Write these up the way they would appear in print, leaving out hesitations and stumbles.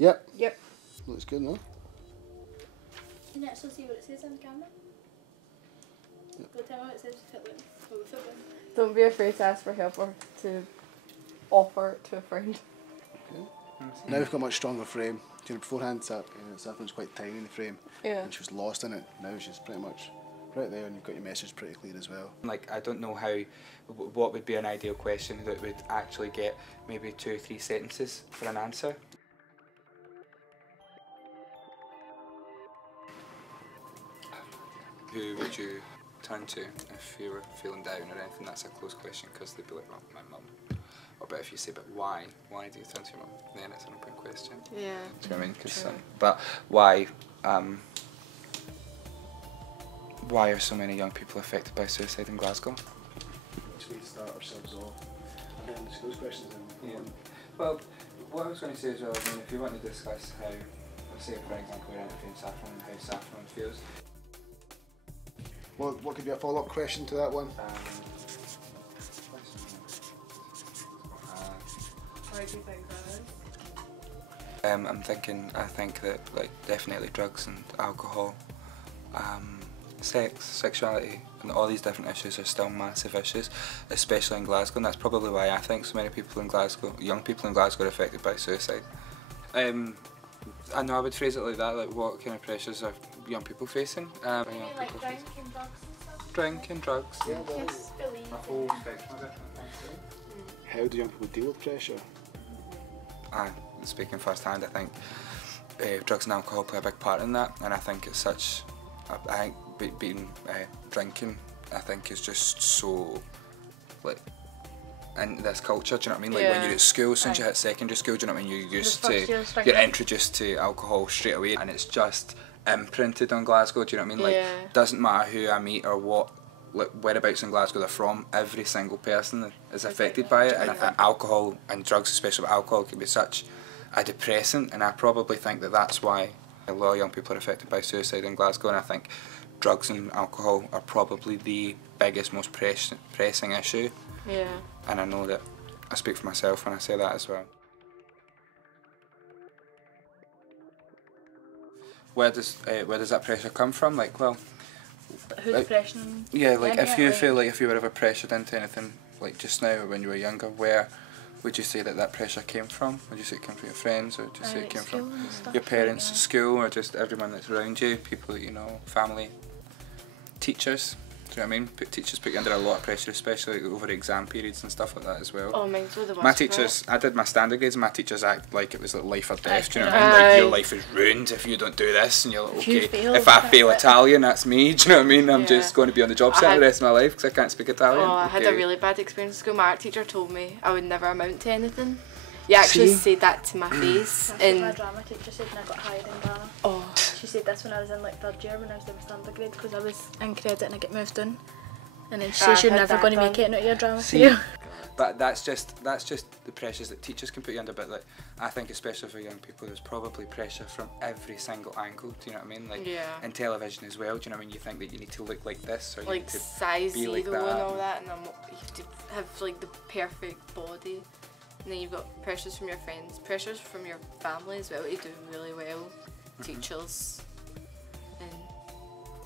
Yep. Yep. Looks good, no? Can you actually see what it says on camera? Yep. Go tell me what it says with it. Don't be afraid to ask for help or to offer it to a friend. Okay. Now we've got a much stronger frame. You know, beforehand, Saffron's quite tiny in the frame. Yeah. And she was lost in it. Now she's pretty much right there, and you've got your message pretty clear as well. Like, I don't know what would be an ideal question that would actually get maybe 2 or 3 sentences for an answer. Who would you turn to if you were feeling down or anything? That's a close question, because they'd be like, well, my mum. Or but if you say, but why? Why do you turn to your mum? Then it's an open question. Yeah. Do you know what I mean? But why are so many young people affected by suicide in Glasgow? Which way to start ourselves off? And then those questions then. Yeah. Well, what I was going to say as well, I mean, if you want to discuss how, say for example, we're interviewing Saffron and how Saffron feels. Well, what could be a follow-up question to that one? Why do you think that is? I think that, like, definitely drugs and alcohol, sex, sexuality, and all these different issues are still massive issues, especially in Glasgow, and that's probably why I think so many people in Glasgow, young people in Glasgow, are affected by suicide. I know I would phrase it like that, like what kind of pressures are young people facing? Like drink and drugs and stuff? Drink and drugs. Yeah, A whole spectrum of different things. How do young people deal with pressure? Speaking firsthand, I think drugs and alcohol play a big part in that, and I think it's such. I think drinking, I think, is just so, like, in this culture. Do you know what I mean? Like when you're at school, since you hit secondary school, do you know what I mean? You're introduced to alcohol straight away, and it's just imprinted on Glasgow. Do you know what I mean? Like, doesn't matter who I meet or what. Like, whereabouts in Glasgow they're from, every single person is affected by it, and I think alcohol and drugs, especially with alcohol, can be such a depressant, and I probably think that that's why a lot of young people are affected by suicide in Glasgow, and I think drugs and alcohol are probably the biggest, most pressing issue. Yeah. And I know that I speak for myself when I say that as well. Where does that pressure come from? Like, well, Who's pressuring? yeah, like if you feel like if you were ever pressured into anything, like just now or when you were younger, where would you say that pressure came from? Would you say it came from your friends, or would you say it came from your parents, school, or just everyone that's around you, people that you know, family, teachers? Do you know what I mean? Teachers put you under a lot of pressure, especially over exam periods and stuff like that as well. Oh, mine's the worst. My teachers, I did my standard grades, and my teachers act like it was like life or death. Do you know what I mean? Like, your life is ruined if you don't do this, and you're like, okay, if I fail Italian, that's me. Do you know what I mean? I'm just going to be on the job site the rest of my life because I can't speak Italian. Oh, I had a really bad experience in school. My art teacher told me I would never amount to anything. You actually said that to my face. That's what my drama teacher said when I got hired in drama. Oh. She said this when I was in like 3rd year when I was doing my standard grade, because I was in credit and I get moved on. And then she says you're never going to make it out of your drama career. But that's just the pressures that teachers can put you under. But like, I think especially for young people, there's probably pressure from every single angle. Do you know what I mean? Like in television as well. Do you know what I mean? You think that you need to look like this, or you like need to size be like zero that. and all that, and you have to have like the perfect body. And then you've got pressures from your friends, pressures from your family as well to do really well, teachers. And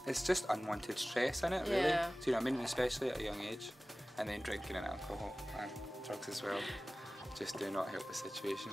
it's just unwanted stress, isn't it, really? Do you know what I mean? And especially at a young age. And then drinking and alcohol and drugs as well just do not help the situation.